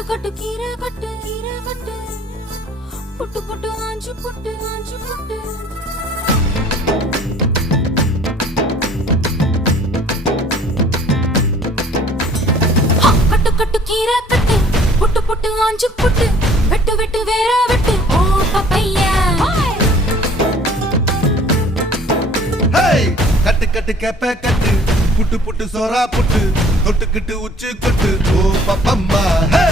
கட்டு கட்டு கீரை கட்டு புட்டு புட்டு ஆஞ்சு புட்டு கட்டு கட்டு கீரை கட்டு புட்டு புட்டு ஆஞ்சு புட்டு வெட்டு வெட்டு வேற வெட்டு ஓ பப்பையா கட்டு கட்டு கேப்ப கட்டு புட்டு புட்டு சோரா புட்டு தொட்டுக்கிட்டு உச்சு கொட்டு ஓ பப்பம்மா ஹே